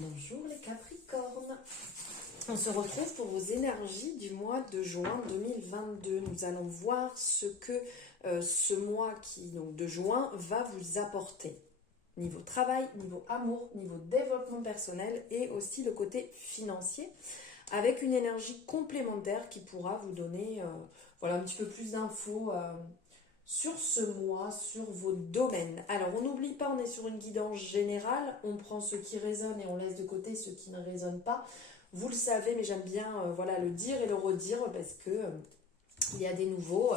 Bonjour les Capricornes. On se retrouve pour vos énergies du mois de juin 2022. Nous allons voir ce que ce mois de juin va vous apporter. Niveau travail, niveau amour, niveau développement personnel et aussi le côté financier. Avec une énergie complémentaire qui pourra vous donner un petit peu plus d'infos sur ce mois, sur vos domaines. Alors, on n'oublie pas, on est sur une guidance générale, on prend ce qui résonne et on laisse de côté ce qui ne résonne pas. Vous le savez, mais j'aime bien le dire et le redire parce que il y a des nouveaux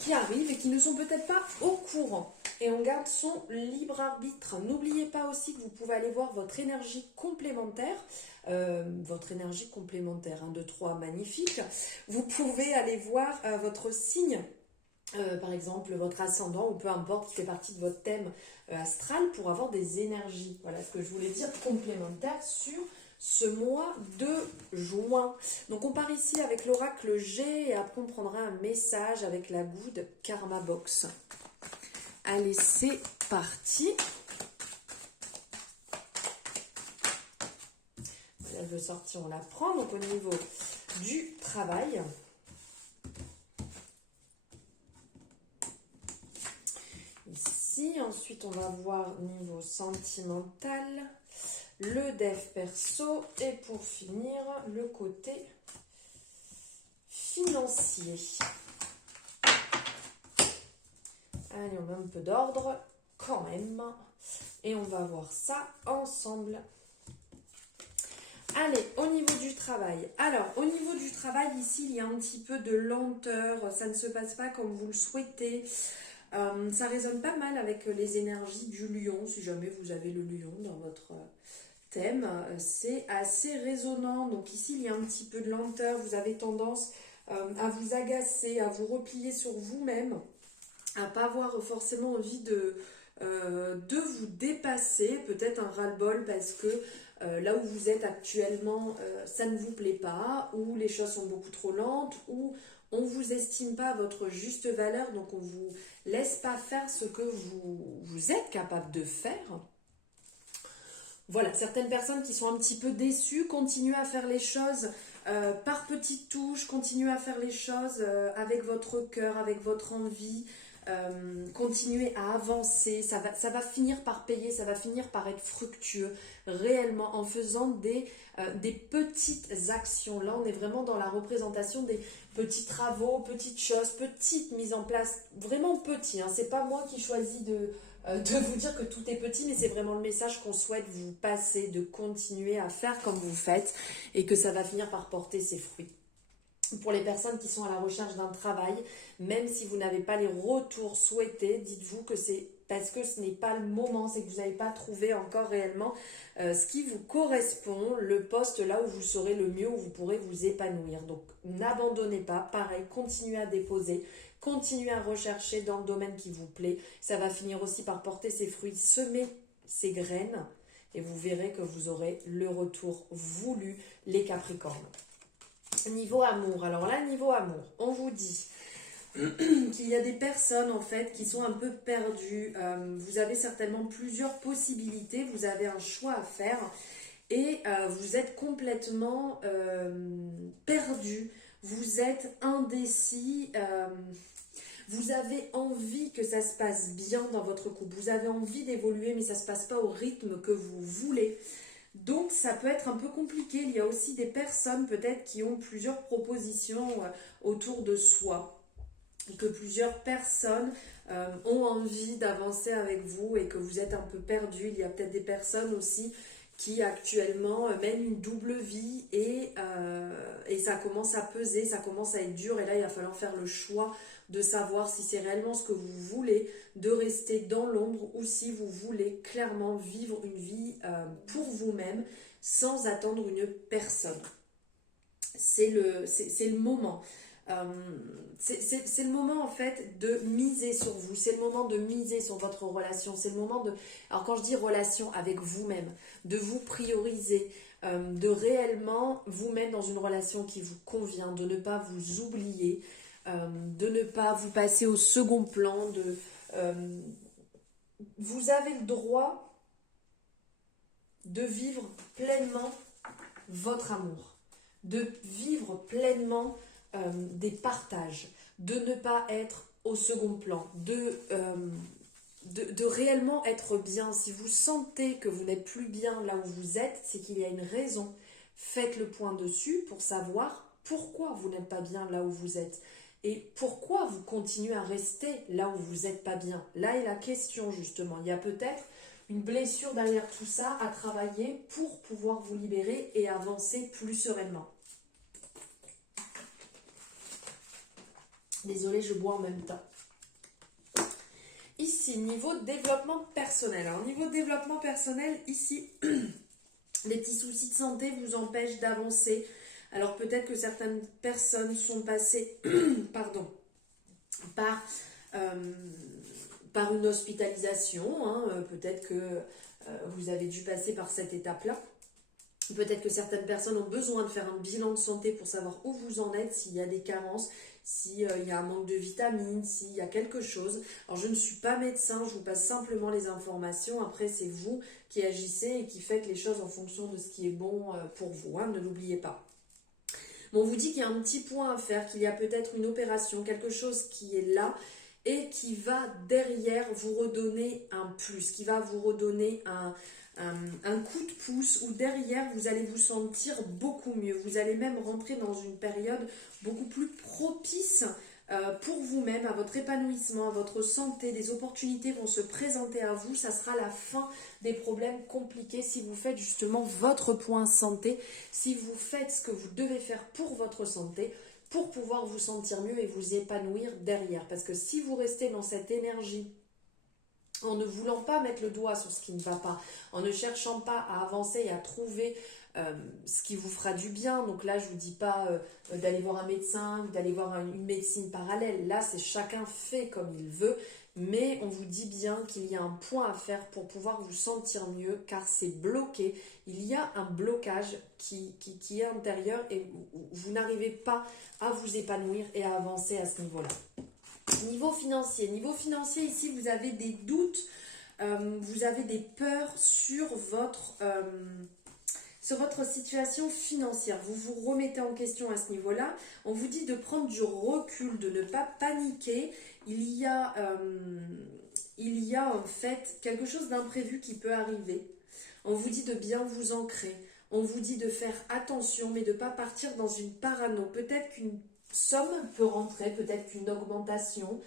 qui arrivent et qui ne sont peut-être pas au courant. Et on garde son libre arbitre. N'oubliez pas aussi que vous pouvez aller voir votre énergie complémentaire. 1, 2, 3, magnifique. Vous pouvez aller voir votre signe. Par exemple, votre ascendant ou peu importe qui fait partie de votre thème astral pour avoir des énergies. Voilà ce que je voulais dire, complémentaire sur ce mois de juin. Donc on part ici avec l'oracle G et après on prendra un message avec la Good Karma Box. Allez, c'est parti. Voilà, je sortis, on la prend. Donc au niveau du travail. Ici, ensuite on va voir niveau sentimental, le dev perso et pour finir le côté financier. Allez, on met un peu d'ordre quand même et on va voir ça ensemble. Allez, au niveau du travail. Alors, au niveau du travail, ici, il y a un petit peu de lenteur. Ça ne se passe pas comme vous le souhaitez. Ça résonne pas mal avec les énergies du lion. Si jamais vous avez le lion dans votre thème, c'est assez résonnant. Donc ici, il y a un petit peu de lenteur. Vous avez tendance à vous agacer, à vous replier sur vous-même, à pas avoir forcément envie de vous dépasser. Peut-être un ras-le-bol parce que là où vous êtes actuellement, ça ne vous plaît pas, ou les choses sont beaucoup trop lentes, ou on ne vous estime pas à votre juste valeur, donc on ne vous laisse pas faire ce que vous êtes capable de faire. Voilà, certaines personnes qui sont un petit peu déçues, continuez à faire les choses par petites touches, continuez à faire les choses avec votre cœur, avec votre envie. Continuez à avancer, ça va finir par payer, ça va finir par être fructueux réellement en faisant des petites actions. Là on est vraiment dans la représentation des petits travaux, petites choses, petites mises en place, vraiment petits, hein. C'est pas moi qui choisis de vous dire que tout est petit, mais c'est vraiment le message qu'on souhaite vous passer, de continuer à faire comme vous faites et que ça va finir par porter ses fruits. Pour les personnes qui sont à la recherche d'un travail, même si vous n'avez pas les retours souhaités, dites-vous que c'est parce que ce n'est pas le moment, c'est que vous n'avez pas trouvé encore réellement ce qui vous correspond, le poste là où vous serez le mieux, où vous pourrez vous épanouir. Donc n'abandonnez pas, pareil, continuez à déposer, continuez à rechercher dans le domaine qui vous plaît. Ça va finir aussi par porter ses fruits, semer ses graines et vous verrez que vous aurez le retour voulu, les Capricornes. Niveau amour, alors là, niveau amour, on vous dit qu'il y a des personnes en fait qui sont un peu perdues. Vous avez certainement plusieurs possibilités, vous avez un choix à faire et vous êtes complètement perdu, vous êtes indécis. Vous avez envie que ça se passe bien dans votre couple, vous avez envie d'évoluer mais ça ne se passe pas au rythme que vous voulez. Donc ça peut être un peu compliqué. Il y a aussi des personnes peut-être qui ont plusieurs propositions autour de soi. Et que plusieurs personnes ont envie d'avancer avec vous et que vous êtes un peu perdu. Il y a peut-être des personnes aussi qui actuellement mènent une double vie et ça commence à peser, ça commence à être dur. Et là, il va falloir faire le choix de savoir si c'est réellement ce que vous voulez, de rester dans l'ombre ou si vous voulez clairement vivre une vie pour vous-même sans attendre une personne. C'est le moment. C'est le moment en fait de miser sur vous, c'est le moment de miser sur votre relation, c'est le moment de, alors quand je dis relation avec vous-même, de vous prioriser, de réellement vous mettre dans une relation qui vous convient, de ne pas vous oublier, de ne pas vous passer au second plan, vous avez le droit de vivre pleinement votre amour, de vivre pleinement des partages, de ne pas être au second plan, de réellement être bien. Si vous sentez que vous n'êtes plus bien là où vous êtes, c'est qu'il y a une raison. Faites le point dessus pour savoir pourquoi vous n'êtes pas bien là où vous êtes et pourquoi vous continuez à rester là où vous n'êtes pas bien. Là est la question justement. Il y a peut-être une blessure derrière tout ça à travailler pour pouvoir vous libérer et avancer plus sereinement. Désolée, je bois en même temps. Ici, niveau développement personnel. Alors, niveau développement personnel, ici, les petits soucis de santé vous empêchent d'avancer. Alors, peut-être que certaines personnes sont passées pardon, par une hospitalisation. Hein. Peut-être que vous avez dû passer par cette étape-là. Peut-être que certaines personnes ont besoin de faire un bilan de santé pour savoir où vous en êtes, s'il y a des carences, s'il y a un manque de vitamines, s'il y a quelque chose. Alors je ne suis pas médecin, je vous passe simplement les informations. Après c'est vous qui agissez et qui faites les choses en fonction de ce qui est bon pour vous, hein, ne l'oubliez pas. Bon, on vous dit qu'il y a un petit point à faire, qu'il y a peut-être une opération, quelque chose qui est là et qui va derrière vous redonner un plus, qui va vous redonner un coup de pouce où derrière vous allez vous sentir beaucoup mieux. Vous allez même rentrer dans une période beaucoup plus propice pour vous-même, à votre épanouissement, à votre santé. Des opportunités vont se présenter à vous. Ça sera la fin des problèmes compliqués si vous faites justement votre point santé, si vous faites ce que vous devez faire pour votre santé, pour pouvoir vous sentir mieux et vous épanouir derrière. Parce que si vous restez dans cette énergie en ne voulant pas mettre le doigt sur ce qui ne va pas, en ne cherchant pas à avancer et à trouver ce qui vous fera du bien. Donc là, je ne vous dis pas d'aller voir un médecin ou d'aller voir une médecine parallèle. Là, c'est chacun fait comme il veut. Mais on vous dit bien qu'il y a un point à faire pour pouvoir vous sentir mieux, car c'est bloqué. Il y a un blocage qui est intérieur et vous n'arrivez pas à vous épanouir et à avancer à ce niveau-là. Niveau financier, ici vous avez des doutes, vous avez des peurs sur votre situation financière. Vous vous remettez en question à ce niveau-là. On vous dit de prendre du recul, de ne pas paniquer. Il y a en fait quelque chose d'imprévu qui peut arriver. On vous dit de bien vous ancrer. On vous dit de faire attention, mais de ne pas partir dans une parano. Peut-être qu'une somme peut rentrer, peut-être qu'une augmentation,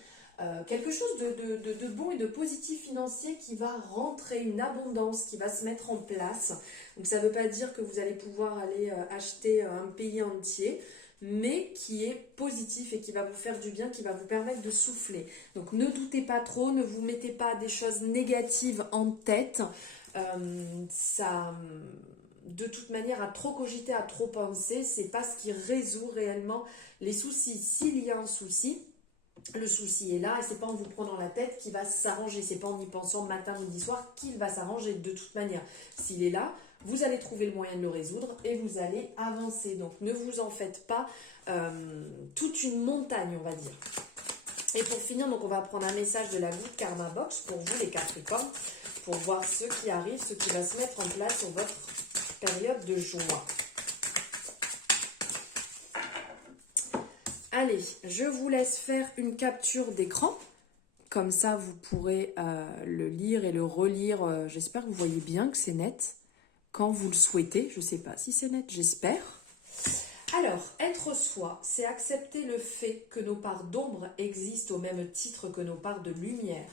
quelque chose de bon et de positif financier qui va rentrer, une abondance qui va se mettre en place. Donc ça ne veut pas dire que vous allez pouvoir aller acheter un pays entier, mais qui est positif et qui va vous faire du bien, qui va vous permettre de souffler. Donc ne doutez pas trop, ne vous mettez pas des choses négatives en tête. De toute manière, à trop cogiter, à trop penser, c'est pas ce qui résout réellement les soucis. S'il y a un souci, le souci est là et c'est pas en vous prenant la tête qu'il va s'arranger. C'est pas en y pensant matin, midi, soir qu'il va s'arranger. De toute manière, s'il est là, vous allez trouver le moyen de le résoudre et vous allez avancer. Donc ne vous en faites pas toute une montagne, on va dire. Et pour finir, donc on va prendre un message de la Good Karma Box pour vous les Capricornes, pour voir ce qui arrive, ce qui va se mettre en place sur votre période de joie. Allez, je vous laisse faire une capture d'écran. Comme ça, vous pourrez le lire et le relire. J'espère que vous voyez bien que c'est net. Quand vous le souhaitez, je ne sais pas si c'est net, j'espère. Alors, être soi, c'est accepter le fait que nos parts d'ombre existent au même titre que nos parts de lumière.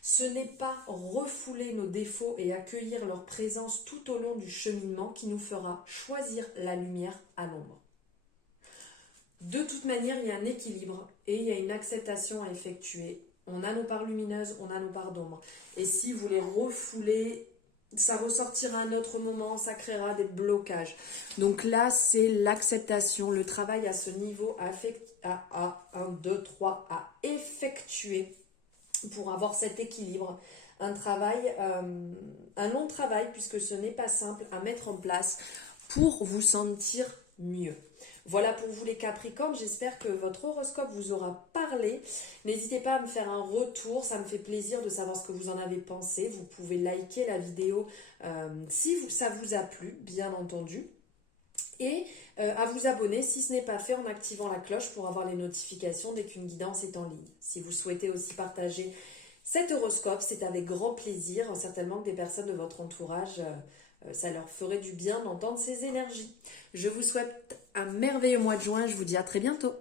Ce n'est pas refouler nos défauts et accueillir leur présence tout au long du cheminement qui nous fera choisir la lumière à l'ombre. De toute manière, il y a un équilibre et il y a une acceptation à effectuer. On a nos parts lumineuses, on a nos parts d'ombre. Et si vous les refoulez, ça ressortira à un autre moment, ça créera des blocages. Donc là, c'est l'acceptation, le travail à ce niveau à effectuer pour avoir cet équilibre. Un long travail, puisque ce n'est pas simple à mettre en place pour vous sentir mieux. Voilà pour vous les Capricornes, j'espère que votre horoscope vous aura parlé. N'hésitez pas à me faire un retour, ça me fait plaisir de savoir ce que vous en avez pensé. Vous pouvez liker la vidéo si ça vous a plu, bien entendu. Et à vous abonner si ce n'est pas fait en activant la cloche pour avoir les notifications dès qu'une guidance est en ligne. Si vous souhaitez aussi partager cet horoscope, c'est avec grand plaisir. Certainement que des personnes de votre entourage, ça leur ferait du bien d'entendre ces énergies. Je vous souhaite un merveilleux mois de juin. Je vous dis à très bientôt.